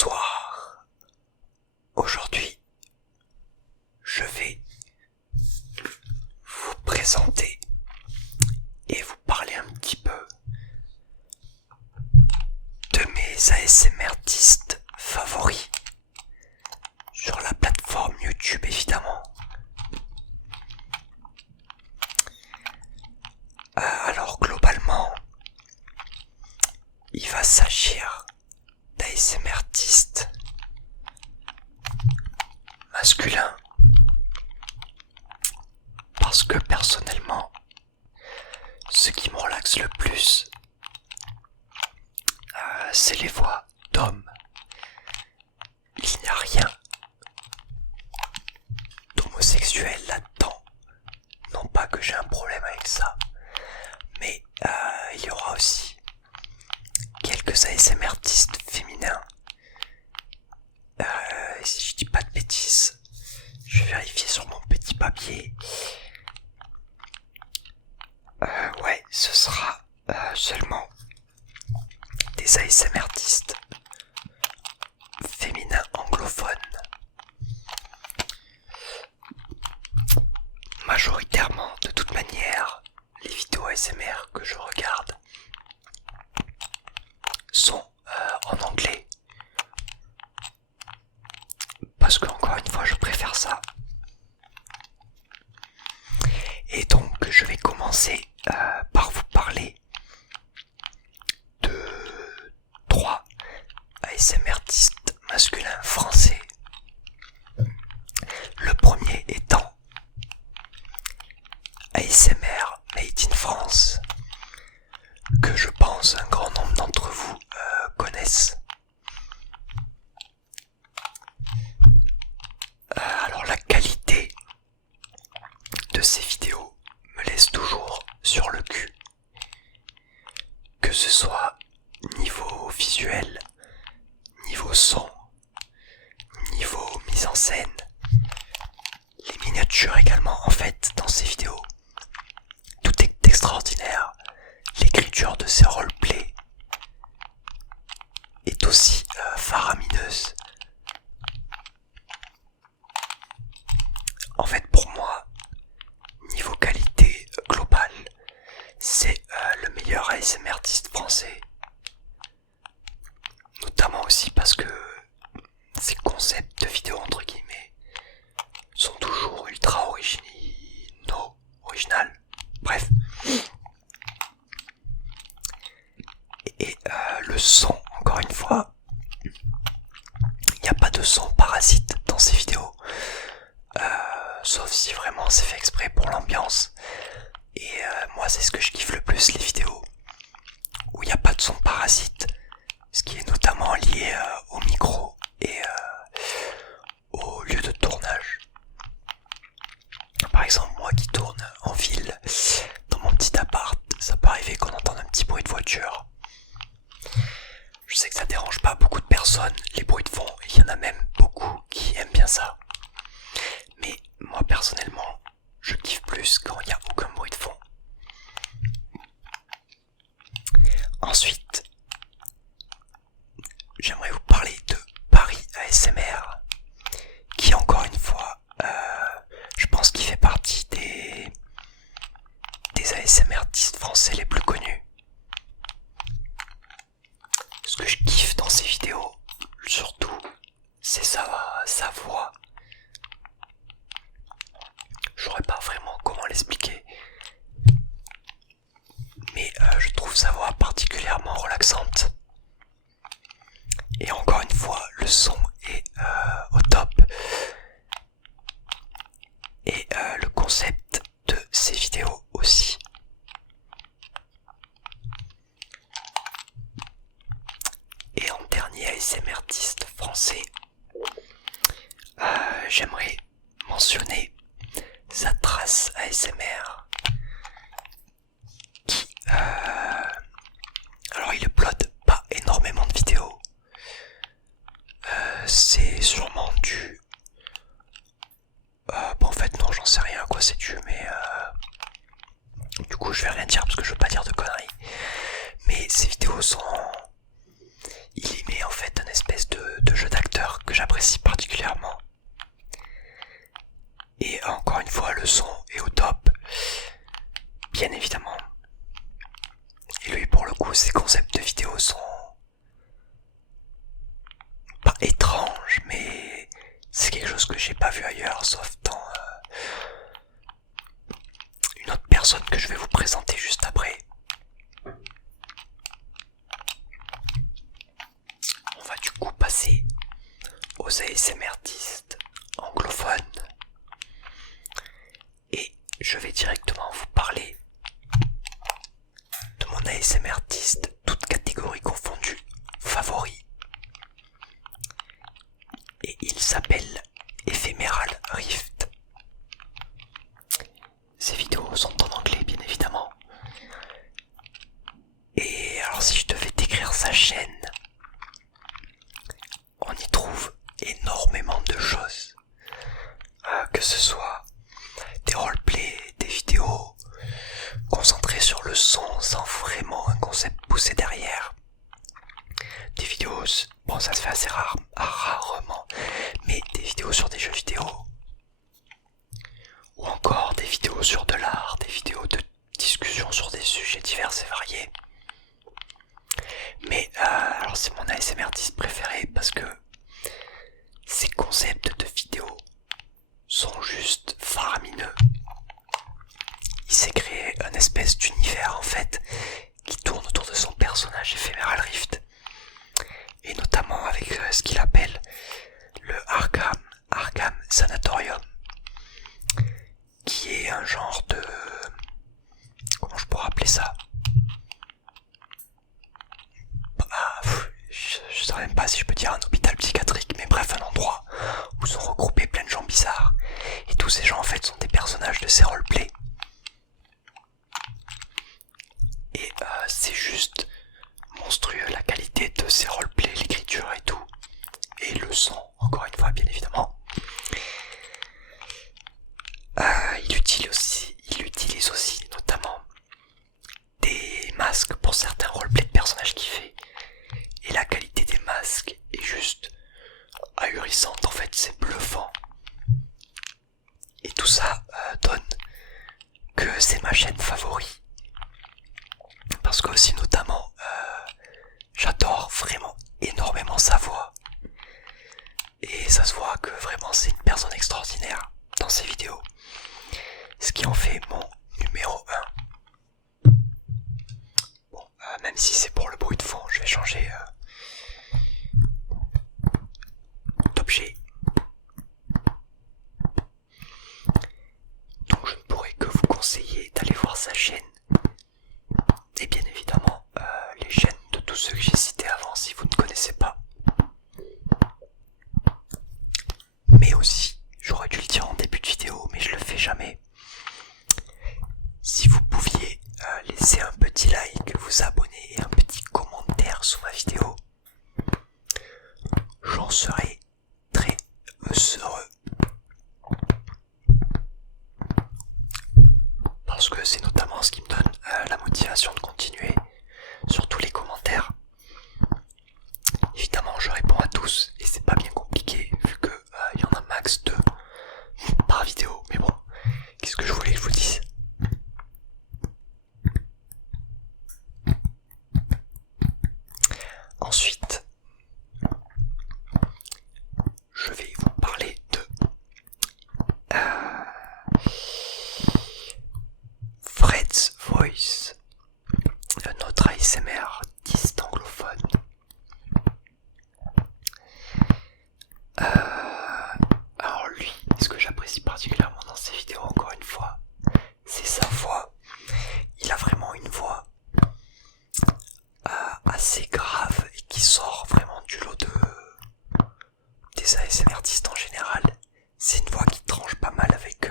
Bonsoir. Aujourd'hui, je vais vous présenter et vous parler un petit peu de mes ASMRtistes favoris sur la plateforme YouTube évidemment. Alors globalement, il va s'agir d'ASMRtistes masculins parce que personnellement, ce qui me relaxe le plus, c'est les voix d'hommes. Il n'y a rien d'homosexuel là-dedans. Non pas que j'ai un problème avec ça, mais il y aura aussi quelques ASMRtistes féminins. Si je dis pas de bêtises, je vais vérifier sur mon petit papier. Ouais, ce sera seulement des ASMRtistes féminins anglophones. Majoritairement, de toute manière, les vidéos ASMR que je regarde sont en anglais. Parce que, encore une fois, je préfère ça. Et donc, je vais commencer par vous parler de 3 ASMRtistes masculins français. Le premier étant ASMR Made in France, que je pense un grand nombre d'entre vous connaissent. Alors la qualité de ces vidéos me laisse toujours sur le cul. Que ce soit niveau visuel, niveau son, niveau mise en scène, les miniatures également en fait dans ces vidéos. Tout est extraordinaire. L'écriture de ces roleplays est aussi faramineuse. En fait, pour moi, niveau qualité globale, c'est le meilleur ASMRtiste français. Notamment aussi parce que ces concepts de vidéos entre guillemets sont toujours ultra original. Bref. Et le son, encore une fois, il n'y a pas de son parasite dans ces vidéos. Sauf si vraiment c'est fait exprès pour l'ambiance. Et moi c'est ce que je kiffe le plus, les vidéos où il n'y a pas de son parasite. Ce qui est notamment lié au micro et au lieu de tournage. Par exemple, moi qui tourne en ville, dans mon petit appart, ça peut arriver qu'on entende un petit bruit de voiture. Je sais que ça dérange pas beaucoup de personnes, les bruits de fond, et il y en a même beaucoup qui aiment bien ça. Mais moi personnellement, je kiffe plus quand il n'y a aucun bruit de fond. Ensuite, j'aimerais vous parler de Paris ASMR, qui encore une fois, je pense qu'il fait partie des ASMRtistes français les plus connus. Ce que je kiffe dans ces vidéos, surtout, c'est sa voix. Je saurais pas vraiment comment l'expliquer, mais je trouve sa voix particulièrement relaxante. Et encore une fois, le son est au top. Et le concept de ces vidéos aussi. Et en dernier ASMRtiste français, j'aimerais mentionner Zatras ASMR, qui alors il upload pas énormément de vidéos. C'est sûrement dû en fait non, j'en sais rien à quoi c'est dû, mais du coup je vais rien dire parce que je veux pas dire de conneries. Mais ces vidéos sont... Il y met en fait un espèce de vu ailleurs, sauf dans une autre personne que je vais vous présenter juste après. On va du coup passer aux ASMR artistes anglophones. Et je vais directement vous parler de mon ASMR artiste, toutes catégories confondues, favori. Et il s'appelle Ephemeral Rift. Ces vidéos sont en anglais bien évidemment. Et alors si je devais décrire sa chaîne, on y trouve énormément de choses. Que ce soit des roleplays, des vidéos concentrées sur le son sans vraiment un concept poussé derrière. Des vidéos, bon ça se fait assez rarement, mais des vidéos sur des jeux vidéo. Ou encore des vidéos sur de l'art, des vidéos de discussion sur des sujets divers et variés. Mais alors c'est mon ASMR artiste préféré parce que ces concepts de vidéos sont juste faramineux. Il s'est créé un espèce d'univers en fait qui tourne autour de son personnage Ephemeral Rift. Et notamment avec ce qu'il appelle le Arkham Sanatorium, qui est un genre de... comment je pourrais appeler ça? Je sais même pas si je peux dire un hôpital psychiatrique, mais bref, un endroit où sont regroupés plein de gens bizarres. Et tous ces gens en fait sont des personnages de ces roleplays. Et c'est juste monstrueux la qualité de ces roleplays, l'écriture et tout. Et le son, encore une fois, bien évidemment. Il utilise aussi notamment des masques pour certains roleplays de personnages qu'il fait. Et la qualité des masques est juste ahurissante, en fait, c'est bluffant. Et tout ça donne que c'est ma chaîne favorite. Parce que aussi notamment, j'adore vraiment énormément sa voix. Et ça se voit que vraiment c'est une personne extraordinaire dans ses vidéos. Ce qui en fait mon numéro 1. Bon, même si c'est pour le bruit de fond, je vais changer d'objet. Donc je ne pourrais que vous conseiller d'aller voir sa chaîne. Et bien évidemment, les chaînes de tous ceux que j'ai cités avant si vous ne connaissez pas. Mais aussi, j'aurais dû le dire en début de vidéo, mais je le fais jamais. Si vous pouviez laisser un petit like, vous abonner et un petit commentaire sous ma vidéo, j'en serais très heureux. Parce que c'est notamment ce qui me donne la motivation de continuer, surtout les commentaires. Évidemment, je réponds à tous et c'est pas bien compliqué vu que y en a max 2 par vidéo. Mais bon, qu'est-ce que je voulais que je vous dise? Ensuite, je vais vous parler de Fred's Voice, notre ASMR artiste anglophone. Alors lui, ce que j'apprécie particulièrement dans ses vidéos, encore une fois, c'est sa voix. Il a vraiment une voix assez grave et qui sort vraiment du lot des ASMR artistes en général. C'est une voix qui tranche pas mal avec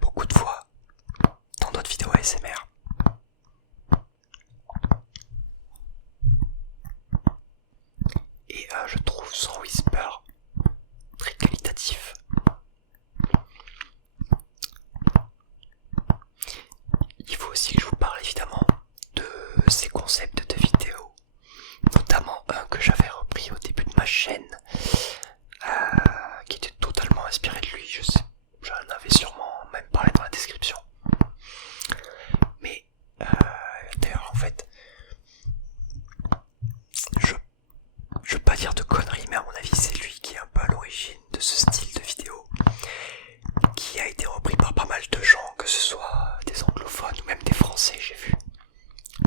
beaucoup de voix dans d'autres vidéos ASMR. Et je trouve son whisper très qualitatif. Il faut aussi que je vous parle évidemment de ses concepts de vidéos, notamment un que j'avais repris au début de ma chaîne, qui était totalement inspiré de lui. Je sais, j'en avais sûrement même parlé dans la description. Mais d'ailleurs en fait, je veux pas dire de conneries, mais à mon avis c'est lui de ce style de vidéo qui a été repris par pas mal de gens, que ce soit des anglophones ou même des français, j'ai vu,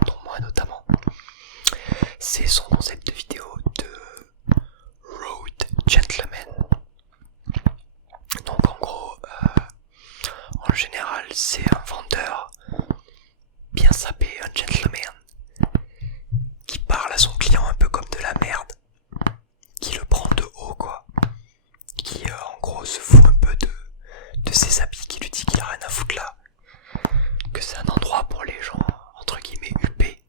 dont moi notamment. C'est son concept de vidéo de Road Gentleman. Donc en gros, en général, c'est un vendeur bien sapé, un gentleman, qui parle à son client un peu comme de la merde, qui le prend de haut quoi, qui en gros se fout un peu de ses habits, qui lui dit qu'il a rien à foutre là, que c'est un endroit pour les gens entre guillemets huppés,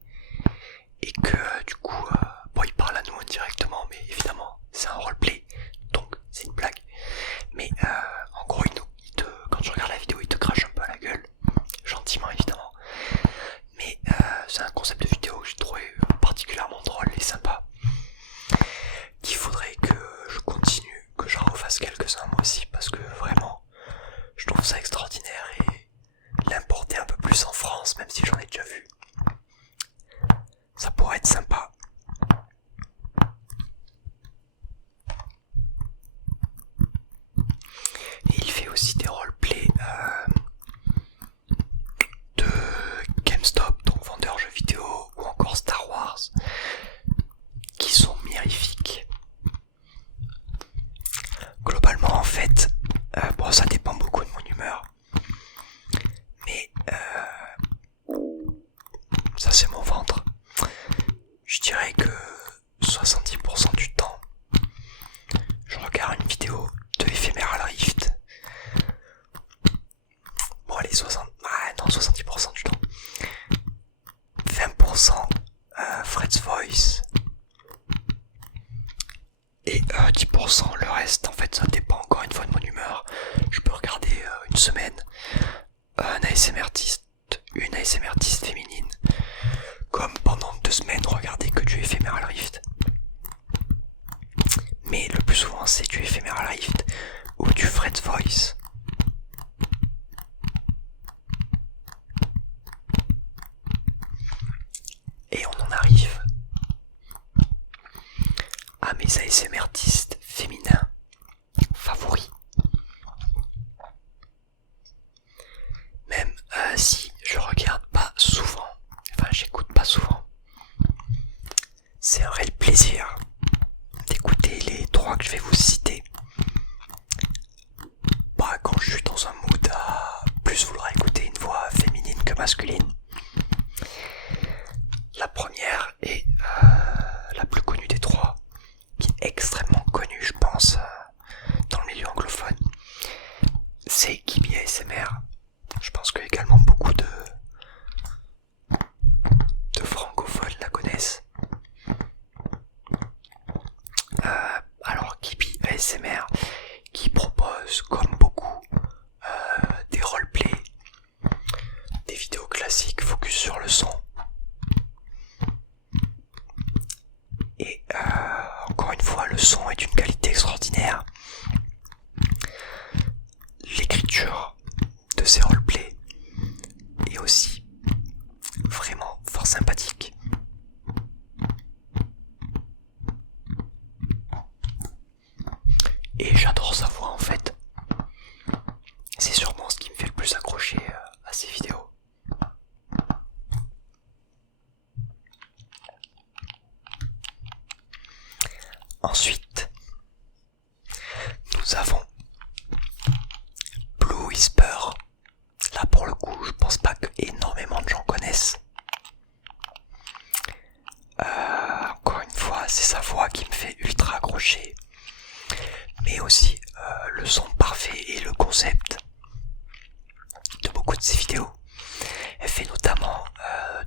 et que du coup, bon, il parle à nous indirectement, mais évidemment c'est un roleplay, donc c'est une blague, mais en gros quand tu regardes la vidéo il te crache un peu à la gueule, gentiment évidemment, mais c'est un concept de vidéo que j'ai trouvé particulièrement drôle et sympa, qu'il faudrait que je continue, que j'en refasse quelques-uns moi aussi, parce que vraiment je trouve ça extraordinaire, et l'importer un peu plus en France, même si j'en ai déjà vu, ça pourrait être sympa. Et il fait aussi des roleplays de GameStop, donc vendeur jeux vidéo, ou encore Star Wars, qui sont mirifiques. Globalement en fait, bon, ça dépend beaucoup de mon humeur, mais ça c'est mon ventre. Je dirais que 70% du temps, je regarde une vidéo de Ephemeral Rift. Bon allez, 70% du temps. 20% Fred's Voice. Et 10% le reste, en fait ça dépend encore une fois de mon humeur. Je peux regarder une semaine un ASMR artiste, une ASMR artiste féminine, comme pendant 2 semaines regarder que du Ephemeral Rift. Mais le plus souvent c'est du Ephemeral Rift ou du Fred's Voice. Et on en arrive à mes ASMR artistes féminins favoris. Même si je regarde pas souvent, enfin j'écoute pas souvent, c'est un réel plaisir d'écouter les 3 que je vais vous citer. Bah, quand je suis dans un mood à plus vouloir écouter une voix féminine que masculine. La première est la plus connue des 3, qui est extrêmement connue je pense dans le milieu anglophone. C'est Gibi ASMR. Je pense que également beaucoup de francophones la connaissent. Alors Gibi ASMR, qui propose comme beaucoup des roleplays, des vidéos classiques focus sur le son. Et encore une fois, le son est d'une qualité extraordinaire. L'écriture de ces roleplays est aussi vraiment fort sympathique. Et j'adore sa voix en fait. C'est sûrement ce qui me fait le plus accrocher à ces vidéos. Ensuite, nous avons Blue Whisper. Là pour le coup, je pense pas que énormément de gens connaissent. Encore une fois, c'est sa voix qui me fait ultra accrocher. Mais aussi le son parfait et le concept de beaucoup de ses vidéos. Elle fait notamment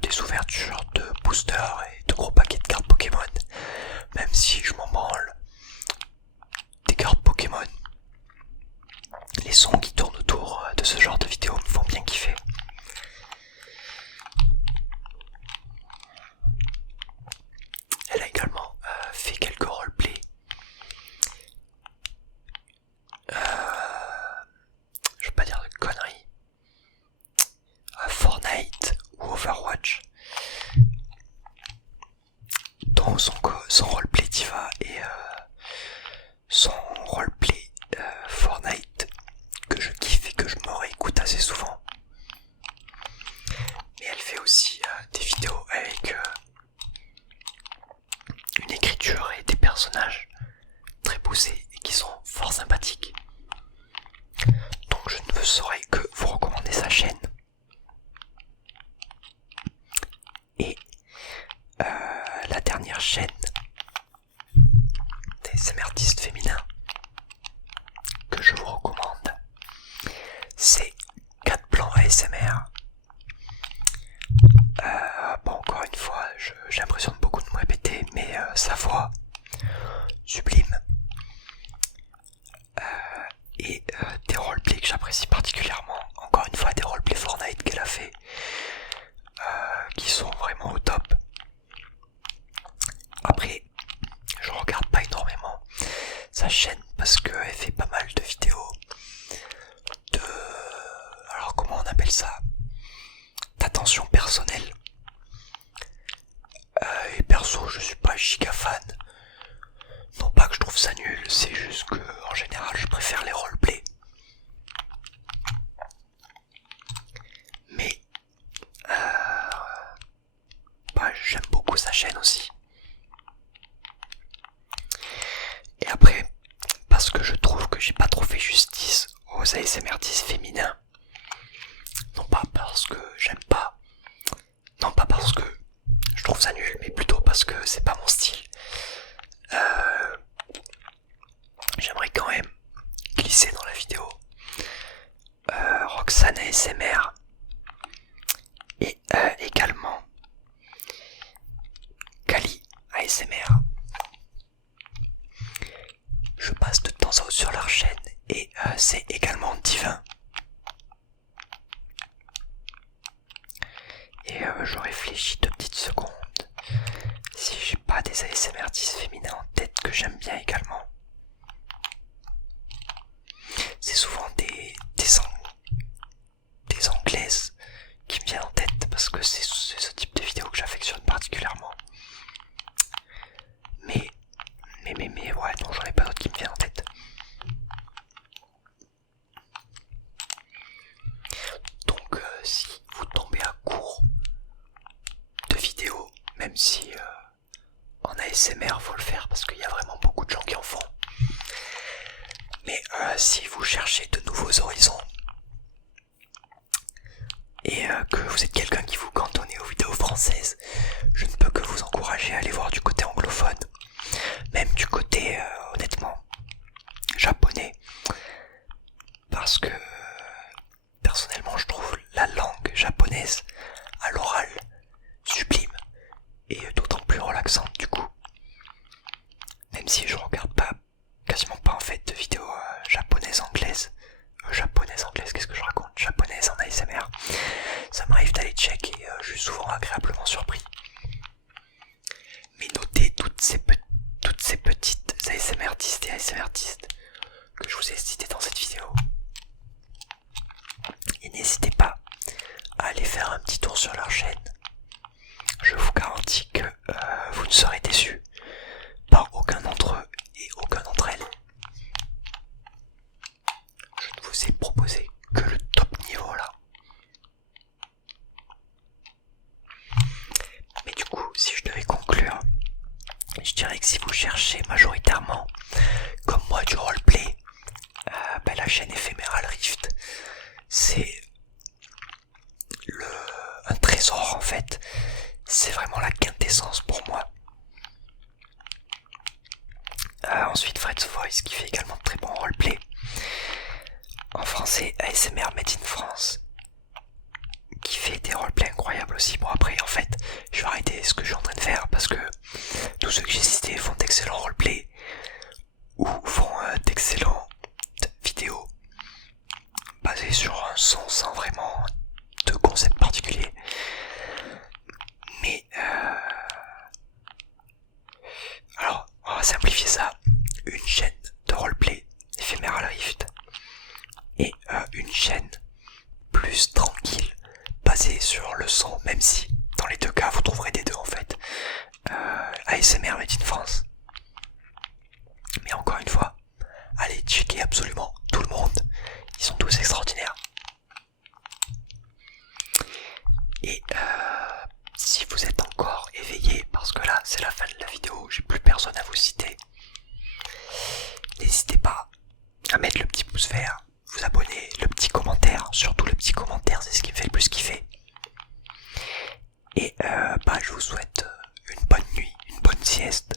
des ouvertures de boosters et de gros paquets de cartes Pokémon. Même si je m'en branle des cartes Pokémon, les sons qui tournent autour de ce genre de vidéos me font bien kiffer. Elle a également fait quelques roleplays. Je veux pas dire de conneries. Fortnite ou Overwatch, dont son roleplay Diva et son roleplay créatures et des personnages très poussés et qui sont fort sympathiques. Donc je ne saurais que vous recommander sa chaîne. Et la dernière chaîne des artistes féminins que je vous recommande, c'est 4 plans ASMR. Bon, encore une fois, j'ai l'impression de beaucoup de me répéter, mais sa voix sublime et des roleplays que j'apprécie particulièrement. Encore une fois, des roleplays Fortnite qu'elle a fait qui sont vraiment au top. Après, je regarde pas énormément sa chaîne parce qu'elle fait pas mal de vidéos de... alors comment on appelle ça, d'attention personnelle. Et perso, je suis pas giga fan. Non pas que je trouve ça nul, c'est juste que en général je préfère les roleplays. Mais j'aime beaucoup sa chaîne aussi. Et après, parce que je trouve que j'ai pas trop fait justice aux ASMRtistes féminins, non pas parce que j'aime pas, non pas parce que je trouve ça nul, mais plutôt parce que c'est pas mon style. J'aimerais quand même glisser dans la vidéo Roxane ASMR et également Kali ASMR. Je passe de temps à autre sur leur chaîne et c'est également divin. Et je réfléchis 2 petites secondes si j'ai pas des ASMRtistes féminins en tête que j'aime bien également. C'est souvent des anglaises qui me viennent en tête parce que c'est ce type de vidéo que j'affectionne particulièrement. Mais ouais, non, j'en ai pas d'autres qui me viennent en tête. Donc si vous tombez à court de vidéos, même si en ASMR faut le faire parce qu'il y a vraiment beaucoup de gens qui en font, mais si vous cherchez de nouveaux horizons et que vous êtes quelqu'un qui vous cantonnez aux vidéos françaises, je ne peux que vous encourager à aller voir du côté anglophone, même du côté honnêtement japonais, parce que personnellement je trouve la langue japonaise à l'oral sublime et d'autant plus relaxante du coup, même si je regarde quasiment pas en fait de vidéos japonaises anglaises, qu'est-ce que je raconte, japonaises en ASMR. Ça m'arrive d'aller check et je suis souvent agréablement surpris. Mais notez toutes ces petites ASMRtistes et ASMRtistes que je vous ai citées dans cette vidéo. Et n'hésitez pas à aller faire un petit tour sur leur chaîne. Je vous garantis que vous ne serez déçus par aucun d'entre eux et aucun d'entre elles. Je ne vous ai proposé que le top niveau là. Mais du coup, si je devais conclure, je dirais que si vous cherchez majoritairement, comme moi, du roleplay, la chaîne Ephemeral Rift, c'est un trésor en fait. C'est vraiment la quintessence pour moi. Ensuite, Fred's Voice qui fait également de très bons roleplay. En français, ASMR Made in France qui fait des roleplays incroyables aussi. Bon après, en fait, je vais arrêter ce que je suis en train de faire parce que tous ceux que j'ai cités font d'excellents roleplays ou font d'excellentes vidéos basées sur un son sans vraiment de concept particulier. Mais alors, on va simplifier ça. Une chaîne de roleplay Ephemeral Rift et une chaîne plus tranquille basée sur le son, même si dans les deux cas vous trouverez des deux en fait. ASMR Made in France. Mais encore une fois, allez checker absolument tout le monde, ils sont tous extraordinaires. Et si vous êtes encore éveillé, parce que là c'est la fin de la vidéo, j'ai plus personne à citer. N'hésitez pas à mettre le petit pouce vert, vous abonner, le petit commentaire, surtout le petit commentaire, c'est ce qui me fait le plus kiffer. Et je vous souhaite une bonne nuit, une bonne sieste.